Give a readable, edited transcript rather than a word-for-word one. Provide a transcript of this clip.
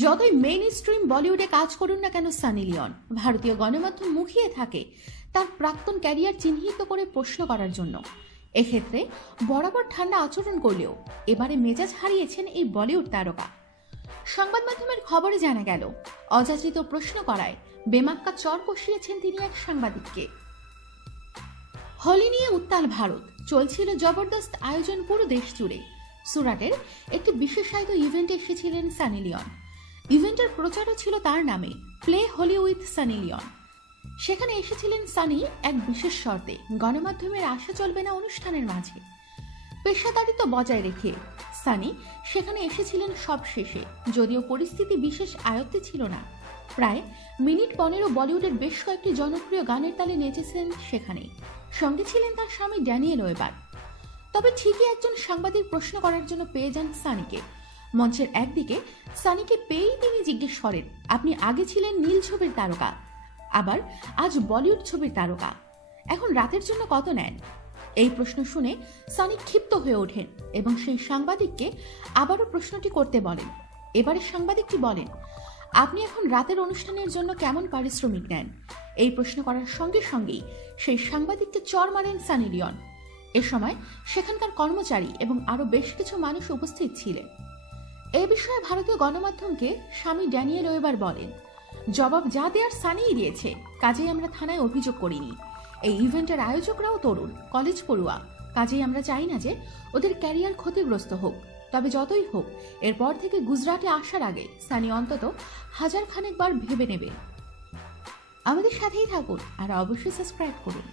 যতই main stream বলিউডে কাজ করুন না কেন সানি লিওন, ভারতীয় গণমাধ্যম মুখিয়ে থাকে তার প্রাক্তন ক্যারিয়ার চিহ্নিত করে প্রশ্ন করার জন্য। এক্ষেত্রে বরাবর ঠান্ডা আচরণ করলেও এবারে মেজাজ হারিয়েছেন এই বলিউড তারকা। সংবাদ মাধ্যমের খবরে জানা গেল, অযাচিত প্রশ্ন করায় বেমাক্কা চর কষিয়েছেন তিনি এক সাংবাদিককে। হোলি নিয়ে উত্তাল ভারত, চলছিল জবরদস্ত আয়োজন পুরো দেশ জুড়ে। সুরাটের একটি বিশেষায়িত ইভেন্টে এসেছিলেন সানি লিওন। ইভেন্টের প্রচারও ছিল তার নামে, play Holi with Sunny Leone. সেখানে এসেছিলেন সানি এক বিশেষ শর্তে, গণমাধ্যমের আশা চলবে না অনুষ্ঠানের মাঝে। পেশাদারিত্ব বজায় রেখে সানি সেখানে এসেছিলেন সব শেষে, যদিও পরিস্থিতি বিশেষ আয়ত্তে ছিল না। প্রায় মিনিট 15 বলিউডের বেশ কয়েকটি জনপ্রিয় গানের তালে নেচেছিলেন সেখানে। সঙ্গে ছিলেন তার স্বামী ড্যানিয়েল ওয়েবার। তবে ঠিকই একজন সাংবাদিক প্রশ্ন করার জন্য পেয়ে যান সানিকে। মঞ্চের একদিকে সানিকে পেয়েই তিনি জিজ্ঞেস করেন, আপনি আগে ছিলেন নীল ছবির তারকা, আবার আজ বলিউড ছবির তারকা, এখন রাতের জন্য কত নেন? এই প্রশ্ন শুনে সানি ক্ষিপ্ত হয়ে ওঠেন এবং সেই সাংবাদিককে আবারও প্রশ্নটি করতে বলেন। এবারে সাংবাদিকটি বলেন, আপনি এখন রাতের অনুষ্ঠানের জন্য কেমন পারিশ্রমিক নেন? এই প্রশ্ন করার সঙ্গে সঙ্গেই সেই সাংবাদিককে চড় মারেন সানি লিওন। এ সময় সেখানকার কর্মচারী এবং আরো বেশ কিছু মানুষ উপস্থিত ছিলেন। এ বিষয়ে ভারতীয় গণমাধ্যমকে স্বামী ড্যানিয়েল ওয়েবার বলেন, জবাব যা দেওয়ার সানিই দিয়েছে, কাজেই আমরা থানায় অভিযোগ করিনি। এই ইভেন্টের আয়োজকরাও তরুণ, কলেজ পড়ুয়া, কাজেই আমরা চাই না যে ওদের ক্যারিয়ার ক্ষতিগ্রস্ত হোক। তবে যতই হোক, এরপর থেকে গুজরাটে আসার আগে সানি অন্তত 1000 খানেক বার ভেবে নেবে। আমাদের সাথেই থাকুন আর অবশ্যই সাবস্ক্রাইব করুন।